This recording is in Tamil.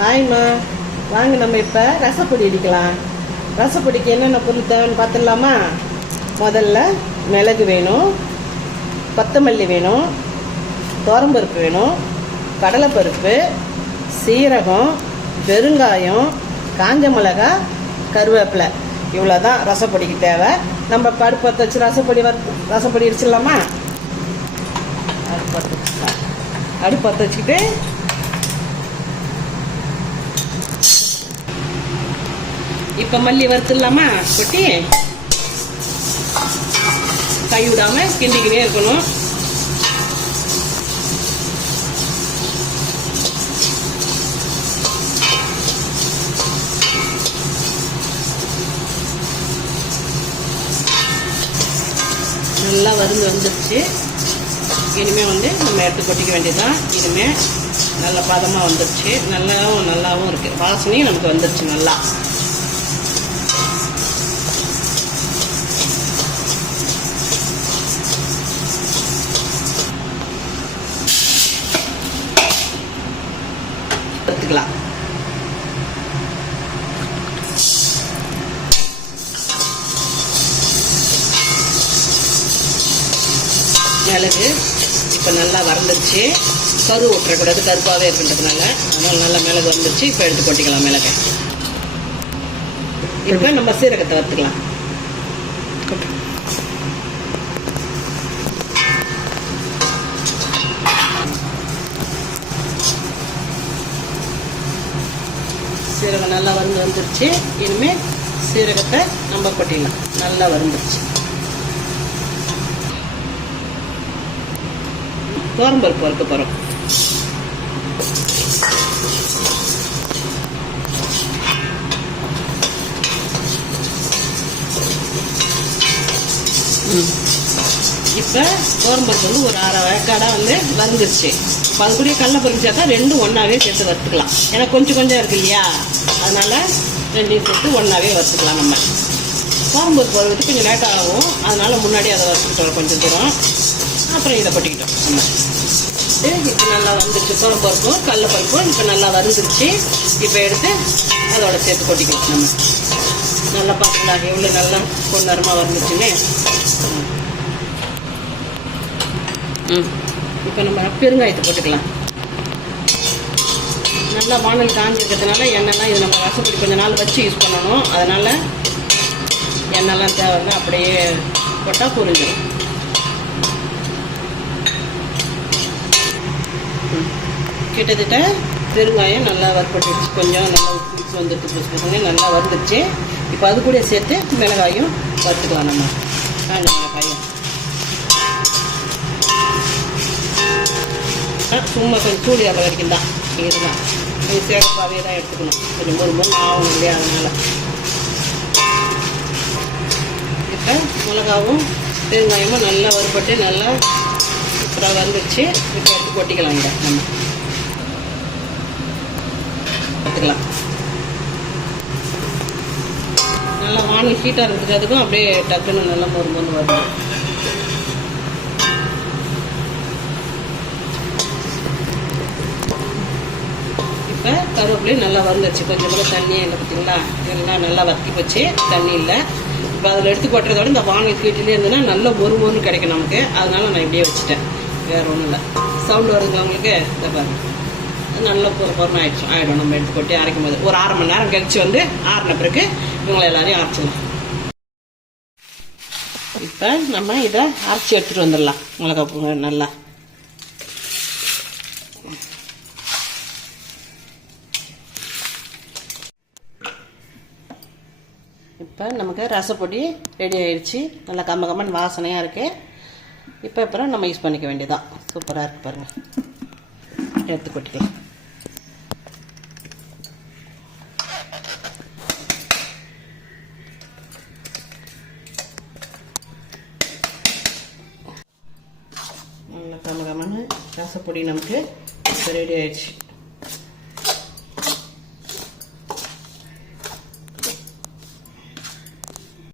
ஹாய்மா, வாங்க நம்ம இப்போ ரசப்பொடி இடிக்கலாம். ரசப்பொடிக்கு என்னென்ன பொருள் தேவைன்னு பார்த்துடலாமா? முதல்ல மிளகு வேணும், கொத்தமல்லி வேணும், துவரம்பருப்பு வேணும், கடலைப்பருப்பு, சீரகம், பெருங்காயம், காஞ்ச மிளகா, கருவேப்பிலை. இவ்வளோ தான் ரசப்பொடிக்கு தேவை. நம்ம அடுப்பத்தை வச்சு ரசப்பொடி இடிச்சிடலாமா? அடுப்பத்தை வச்சுக்கிட்டு இப்போ மல்லி வறுத்துடலாமா? கொட்டி கை விடாம கிண்டிக்கிட்டே இருக்கணும். நல்லா வந்துருச்சு. இனிமேல் நம்ம எடுத்து கொட்டிக்க வேண்டியதுதான். இனிமேல் நல்ல பதமாக வந்துருச்சு. நல்லாவும் இருக்குது. வாசனையும் நமக்கு வந்துருச்சு. நல்லா எடுத்துக்கலாம். மிளகு இப்போ நல்லா வறந்துருச்சு. கரு ஊற்றக்கூடாது, கருப்பாகவே இருக்குன்றதுனால. அதனால் நல்லா மிளகு வந்துருச்சு. இப்போ எடுத்து கொட்டிக்கலாம் மிளகை. இப்போ நம்ம சீரகத்தை வறுத்துக்கலாம். சீரகம் நல்லா வந்துருச்சு. இனிமேல் சீரகத்தை நம்ம கொட்டிடலாம். நல்லா வந்துருச்சு. துவரம்பருப்பு வறுக்க போகிறோம். இப்போ துவரம்பருப்பு ஒரு அரை வேக்காடாக வந்துருச்சு. இப்போ அது கூட கடலைப்பருப்பு சேர்த்தா ரெண்டும் ஒன்றாவே சேர்த்து வறுத்துக்கலாம். ஏன்னா கொஞ்சம் இருக்கு இல்லையா, அதனால ரெண்டையும் சேர்த்து ஒன்றாவே வறுத்துக்கலாம். நம்ம துவரம்பருப்பு வறுத்து கொஞ்சம் லேட்டாக ஆகும், அதனால முன்னாடி அதை வறுத்துக்கிட்டோம் கொஞ்சம் தூரம். அப்புறம் இதை கொட்டிக்கிட்டோம். இப்போ நல்லா வந்துருச்சு. துவரம்பருப்பும் கடலைப்பருப்பும் இப்போ நல்லா வந்துருச்சு. இப்போ எடுத்து அதோட சேர்த்து கொட்டிக்கலாம். நம்ம நல்லா பார்க்கலாம் எவ்வளோ நல்லா பொன்னரமாக வந்துருச்சுன்னு. இப்போ நம்ம பெருங்காயத்தை போட்டுக்கலாம். நல்லா வானல் காஞ்சிருக்கிறதுனால எண்ணெய்லாம் இது நம்ம ரசப்பொடி கொஞ்சம் நாள் வச்சு யூஸ் பண்ணணும். அதனால் எண்ணெய்லாம் தேவைன்னா அப்படியே போட்டால் புரிஞ்சிடும். கிட்டத்தட்ட பெருங்காயம் நல்லா வறுப்பட்டுருச்சு. கொஞ்சம் நல்லா உப்பு வந்துட்டு நல்லா வந்துருச்சு. இப்போ அது கூட சேர்த்து மிளகாயும் வறுத்துக்கலாம். நம்ம காஞ்ச மிளகாயும் சும்மா கொஞ்சம் சூடு ஆக வரைக்கும் தான். இதுதான் இது சேகப்பாவே தான் எடுத்துக்கணும். கொஞ்சம் ஒரு ஆகும் இல்லையா, அதனால். இப்போ மிளகாவும் பெருங்காயமும் நல்லா வறுப்பட்டு நல்லா சூப்பராக வந்துருச்சு. இப்போ எடுத்து கொட்டிக்கலாம். இதை நம்ம பார்த்துக்கலாம். நல்லா வானல் ஹீட்டாக இருக்கிறதுக்கும் அப்படியே டக்குன்னு நல்லா மொறு வரும். இப்போ கருவேப்பிலையும் நல்லா வந்துருச்சு. கொஞ்சம் கூட தண்ணியே இல்லை பார்த்தீங்களா, எல்லாம் நல்லா வத்தி போச்சு. தண்ணி இல்லை. இப்போ அதில் எடுத்து கொட்டுறதோட இந்த வானல் ஹீட்டிலே இருந்ததுன்னா நல்லா மொறு கிடைக்கும் நமக்கு. அதனால நான் இப்படியே வச்சுட்டேன். வேறு ஒன்றும் இல்லை. சவுண்டு வருதுங்களா உங்களுக்கு? இதை பாருங்க, நல்லா பொறுன்னு ஆகிடும். நம்ம எடுத்து கொட்டி அரைக்கும் போது ஒரு 1/2 மணி நேரம் கழிச்சு ஆறின பிறகு இவங்களை எல்லாரையும் அரைச்சிடலாம். இப்போ நம்ம இதை அரைச்சி எடுத்துகிட்டு வந்துடலாம். மிளகாப்பூங்க நல்லா இப்போ நமக்கு ரசப்பொடி ரெடி ஆயிடுச்சு. நல்லா கம்மன் வாசனையாக இருக்குது. இப்போ அப்புறம் நம்ம யூஸ் பண்ணிக்க வேண்டியதான். சூப்பராக இருக்குது பாருங்கள். எடுத்து கொட்டிக்கலாம். நல்லா கம்மன் ரசப்பொடி நமக்கு இப்போ ரெடி ஆயிடுச்சு.